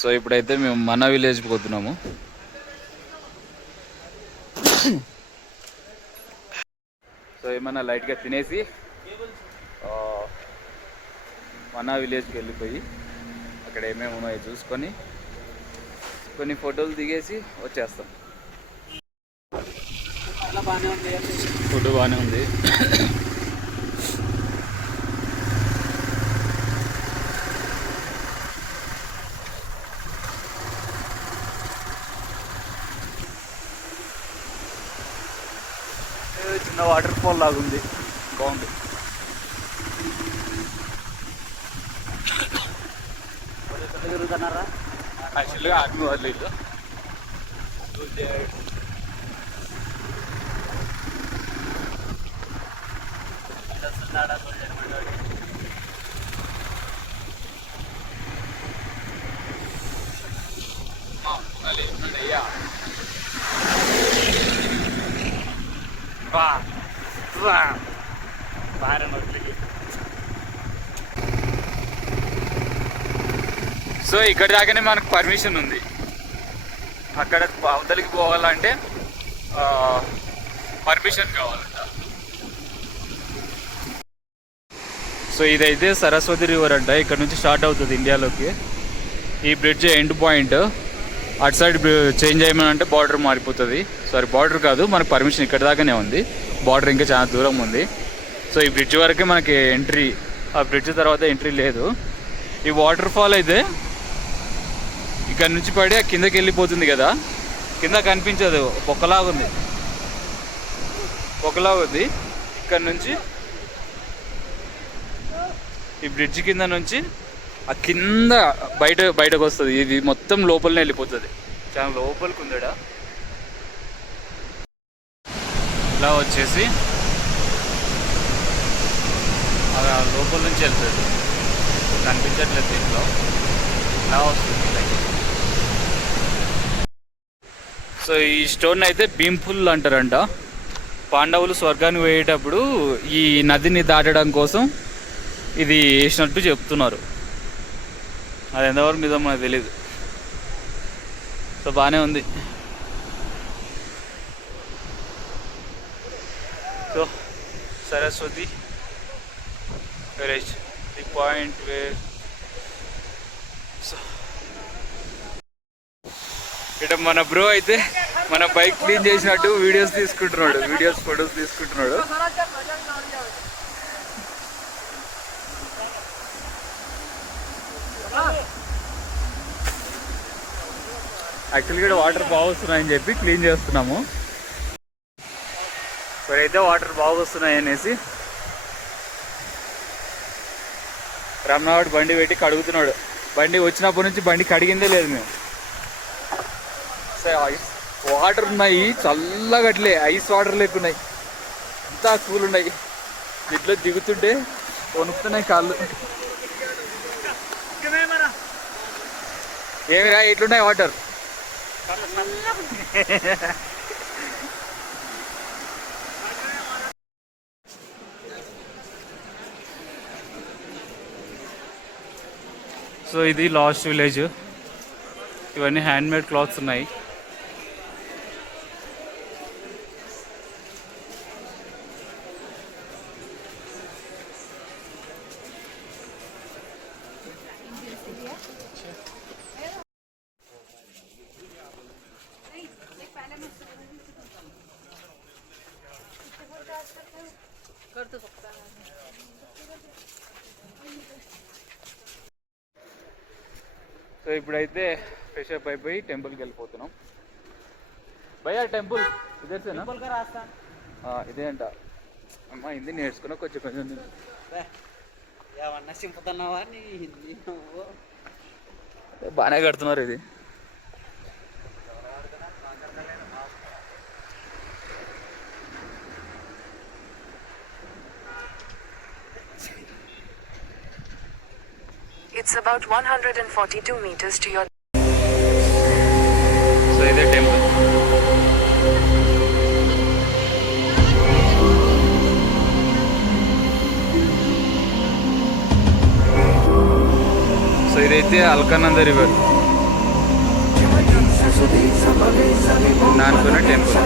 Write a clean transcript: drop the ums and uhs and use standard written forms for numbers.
సో ఇప్పుడైతే మేము మన విలేజ్కి పోతున్నాము. సో ఏమన్నా లైట్గా తినేసి మన విలేజ్కి వెళ్ళిపోయి అక్కడ ఏమేమి ఉన్నాయో చూసుకొని కొన్ని ఫోటోలు దిగేసి వచ్చేస్తాం. ఫుడ్ బాగానే ఉంది. చిన్న వాటర్ ఫాల్ లాగా ఉంది, బాగుంది. యాక్చువల్గా ఆర్మీ వాళ్ళు ఇల్లు సో ఇక్కడ దాకానే మనకు పర్మిషన్ ఉంది. అక్కడ అవతలికి పోవాలంటే పర్మిషన్ కావాలంట. సో ఇదైతే సరస్వతి రివర్ అంట. ఇక్కడ నుంచి స్టార్ట్ అవుతుంది ఇండియాలోకి. ఈ బ్రిడ్జ్ ఎండ్ పాయింట్. అటు సైడ్ చేంజ్ చేయమని అంటే బార్డర్ మారిపోతుంది. సారీ, బార్డర్ కాదు, మనకు పర్మిషన్ ఇక్కడ దాకానే ఉంది. బార్డర్ ఇంకా చాలా దూరం ఉంది. సో ఈ బ్రిడ్జ్ వరకే మనకి ఎంట్రీ. ఆ బ్రిడ్జ్ తర్వాత ఎంట్రీ లేదు. ఈ వాటర్ ఫాల్ అయితే ఇక్కడ నుంచి పడి కిందకి వెళ్ళిపోతుంది కదా, కింద కనిపించదు, పొక్కలాగుంది. ఇక్కడ నుంచి ఈ బ్రిడ్జ్ కింద నుంచి ఆ కింద బయటకు వస్తుంది. ఇది మొత్తం లోపలనే వెళ్ళిపోతుంది. చాలా లోపలికి ఉందడ. ఇలా వచ్చేసి అలా లోపల నుంచి వెళ్తుంది. కనిపించట్లేదు దీంట్లో. ఇలా వస్తుంది. సో ఈ స్టోన్ అయితే భీంఫుల్ అంటారంట. పాండవులు స్వర్గానికి పోయేటప్పుడు ఈ నదిని దాటడం కోసం ఇది వేసినట్టు చెప్తున్నారు. అది ఎంతవరకు నిజం మనకు తెలీదు. సో బాగానే ఉంది. సో Saraswati village, the point where. So ఇక్కడ మన బ్రో అయితే మన బైక్ క్లీన్ చేసినట్టు వీడియోస్ ఫొటోస్ తీసుకుంటున్నాడు. యాక్చువల్గా ఇక్కడ వాటర్ బాగా వస్తున్నాయని చెప్పి క్లీన్ చేస్తున్నాము. ఇప్పుడైతే వాటర్ బాగా వస్తున్నాయి అనేసి రమణావాడు బండి పెట్టి కడుగుతున్నాడు. బండి వచ్చినప్పటి నుంచి బండి కడిగిందే లేదు మేము. వాటర్ ఉన్నాయి, చల్లగట్లే ఐస్ వాటర్ లేకున్నాయి, అంతా కూల్ ఉన్నాయి. ఇట్లా దిగుతుంటే వణుకుతున్నాయి కాళ్ళు. ఏమిరా ఎట్లున్నాయి వాటర్? సో ఇది లాస్ట్ విలేజ్. ఇవన్నీ హ్యాండ్మేడ్ క్లాత్స్ ఉన్నాయి. సో ఇప్పుడైతే ఫ్రెష్ అప్ అయిపోయి టెంపుల్కి వెళ్ళిపోతున్నాం. భయ్యా టెంపుల్ ఇదేనా? ఇదే అంట. అమ్మ హిందీ నేర్చుకున్నా కొంచెం బాగానే కడుతున్నారు. ఇది It's about 142 meters to your. So is the temple. So ఇదైతే అల్కానంద రివర్. నానుకున్న టెంపుల్.